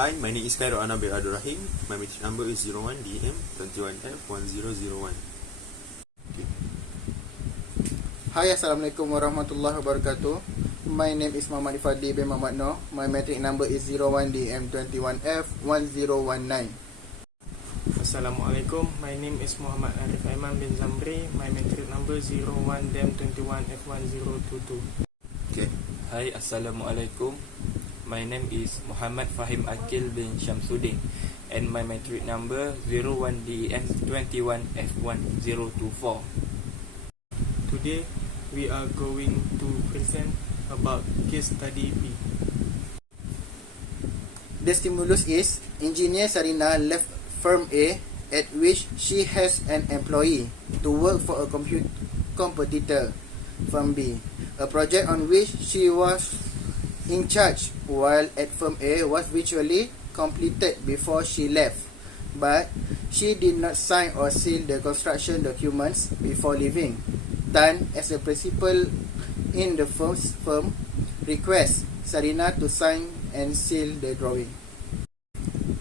Hi, my name is Khairul Anabil Abdul Rahim. My matric number is 01DM21F1001. Okay. Hi, Assalamualaikum warahmatullahi wabarakatuh. My name is Muhammad Ifadli bin Muhammad Noor. My matric number is 01DM21F1019. Assalamualaikum. My name is Muhammad Arif Aiman bin Zamri. My matric number 01DM21F1022. Okay. Hai, Assalamualaikum. My name is Muhammad Fahim Akil bin Shamsuddin and my matric number 01DN21F1024. Today we are going to present about case study B. The stimulus is Engineer Sarina left firm A at which she has an employee to work for a competitor, firm B. A project on which she was in charge while at firm A was virtually completed before she left, but she did not sign or seal the construction documents before leaving. Tan, as a principal in the firm, requests Sarina to sign and seal the drawing.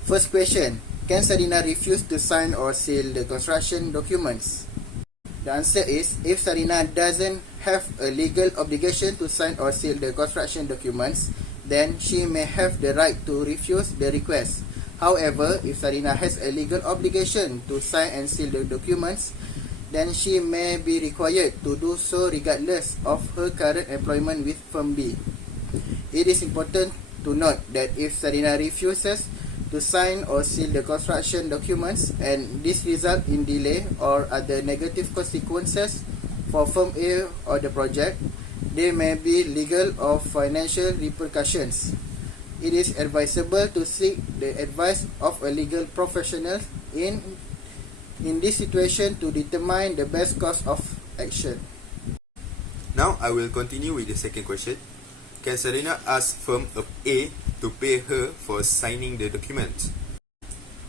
First question: can Sarina refuse to sign or seal the construction documents? The answer is, if Sarina doesn't have a legal obligation to sign or seal the construction documents, then she may have the right to refuse the request. However, if Sarina has a legal obligation to sign and seal the documents, then she may be required to do so regardless of her current employment with firm B. It is important to note that if Sarina refuses to sign or seal the construction documents and this result in delay or other negative consequences for firm A or the project, there may be legal or financial repercussions. It is advisable to seek the advice of a legal professional in this situation to determine the best course of action. Now I will continue with the second question. Can Sarina ask firm A to pay her for signing the documents?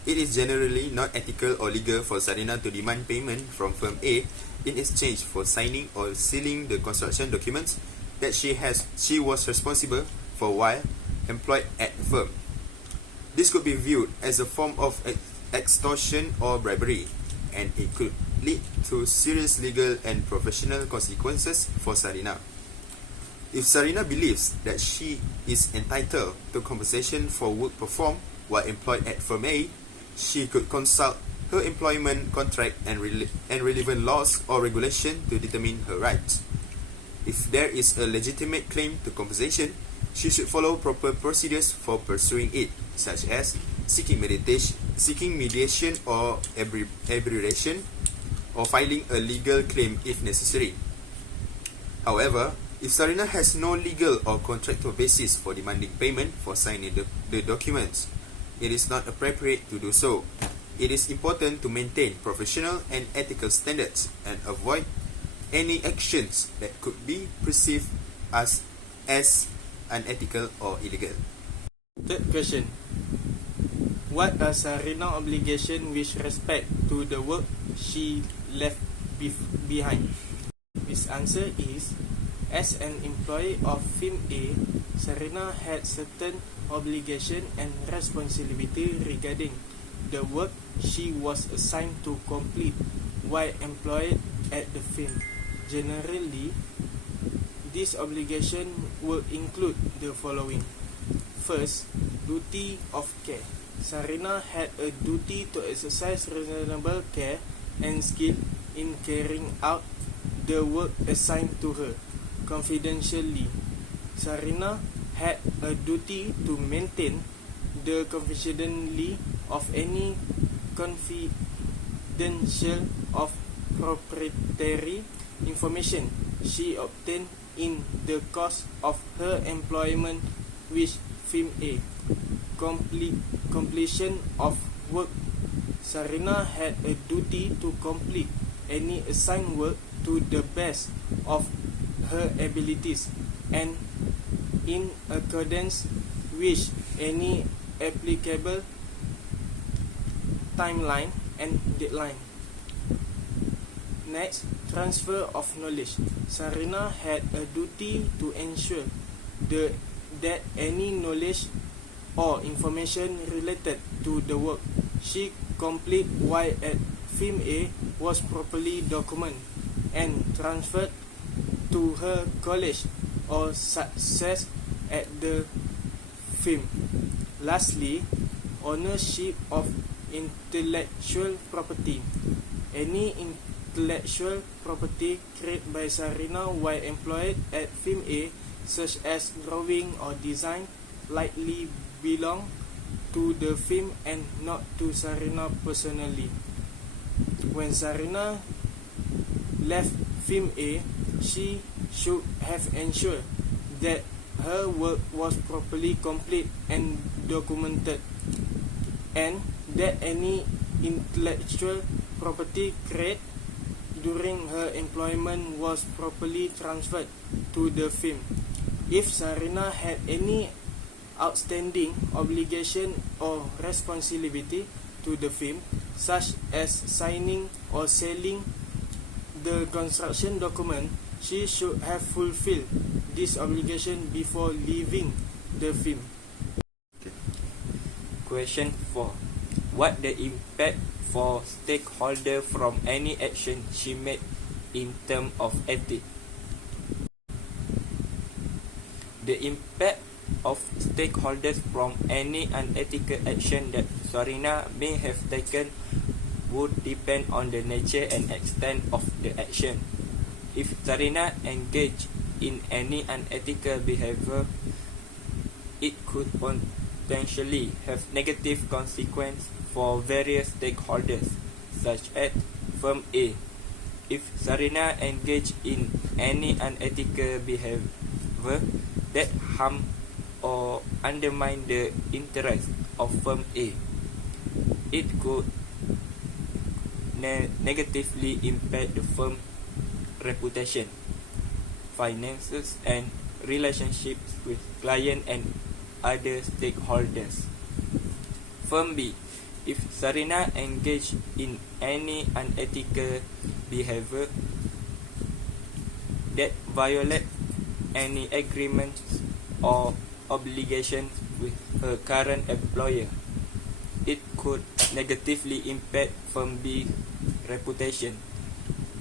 It is generally not ethical or legal for Sarina to demand payment from firm A in exchange for signing or sealing the construction documents that she was responsible for while employed at the firm. This could be viewed as a form of extortion or bribery, and it could lead to serious legal and professional consequences for Sarina. If Sarina believes that she is entitled to compensation for work performed while employed at firm A, she could consult her employment contract and relevant laws or regulation to determine her rights. If there is a legitimate claim to compensation, she should follow proper procedures for pursuing it, such as seeking mediation or arbitration, or filing a legal claim if necessary. However, if Sarina has no legal or contractual basis for demanding payment for signing the documents, it is not appropriate to do so. It is important to maintain professional and ethical standards and avoid any actions that could be perceived as unethical or illegal. Third question: what are Sarina's obligations with respect to the work she left behind? His answer is, as an employee of firm A, Sarina had certain obligation and responsibility regarding the work she was assigned to complete while employed at the firm. Generally, these obligations will include the following. First, duty of care. Sarina had a duty to exercise reasonable care and skill in carrying out the work assigned to her confidentially. Sarina had a duty to maintain the confidentiality of any confidential of proprietary information she obtained in the course of her employment with firm A. Completion of work. Sarina had a duty to complete any assigned work to the best of her abilities and in accordance with any applicable timeline and deadline. Next, transfer of knowledge. Sarina had a duty to ensure that any knowledge or information related to the work she complete while at firm A was properly documented and transferred to her college or success at the firm. Lastly, ownership of intellectual property. Any intellectual property created by Sarina while employed at firm A, such as drawing or design, likely belong to the firm and not to Sarina personally. When Sarina left firm A, she should have ensured that her work was properly complete and documented, and that any intellectual property created during her employment was properly transferred to the firm. If Sarina had any outstanding obligation or responsibility to the firm, such as signing or selling the construction document, she should have fulfilled this obligation before leaving the firm. Question 4. What the impact for stakeholder from any action she made in terms of ethics? The impact of stakeholders from any unethical action that Sarina may have taken would depend on the nature and extent of the action. If Sarina engaged in any unethical behavior, it could potentially have negative consequences for various stakeholders, such as firm A. If Sarina engaged in any unethical behavior that harm or undermine the interest of firm A, it could negatively impact the firm's reputation, finances, and relationships with client and other stakeholders. Firm B. If Sarina engaged in any unethical behavior that violate any agreements or obligations with her current employer, it could negatively impact firm B's reputation,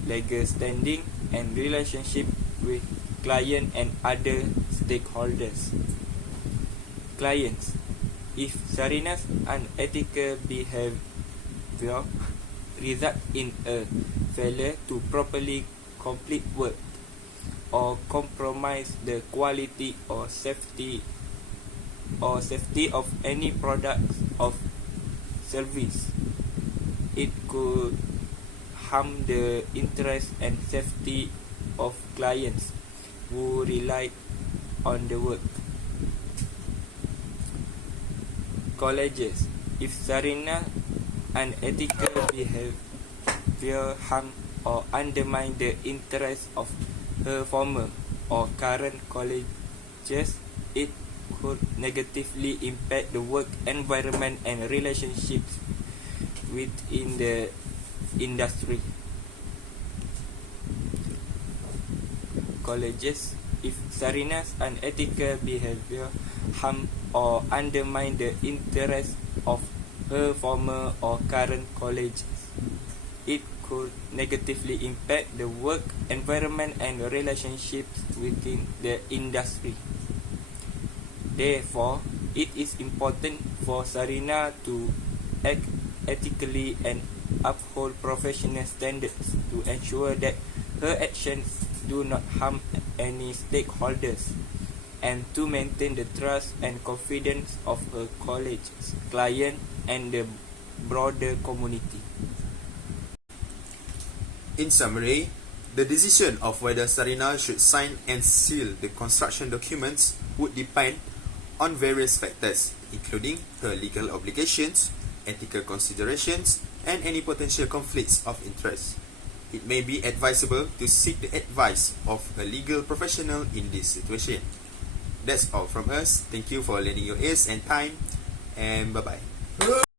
legal standing, and relationship with client and other stakeholders. Clients. If Sarina's unethical behavior result in a failure to properly complete work or compromise the quality or safety of any product or service, it could harm the interest and safety of clients who rely on the work. Colleges. If Sarina's unethical behavior harm or undermine the interest of her former or current colleges, it could negatively impact the work environment and relationships within the industry. Colleges. If Sarina's unethical behavior harm or undermine the interest of her former or current colleges, it could negatively impact the work environment and relationships within the industry. Therefore, it is important for Sarina to act ethically and uphold professional standards to ensure that her actions do not harm any stakeholders, and to maintain the trust and confidence of her college's client and the broader community. In summary, the decision of whether Sarina should sign and seal the construction documents would depend on various factors, including her legal obligations, ethical considerations, and any potential conflicts of interest. It may be advisable to seek the advice of a legal professional in this situation. That's all from us. Thank you for lending your ears and time, and bye-bye.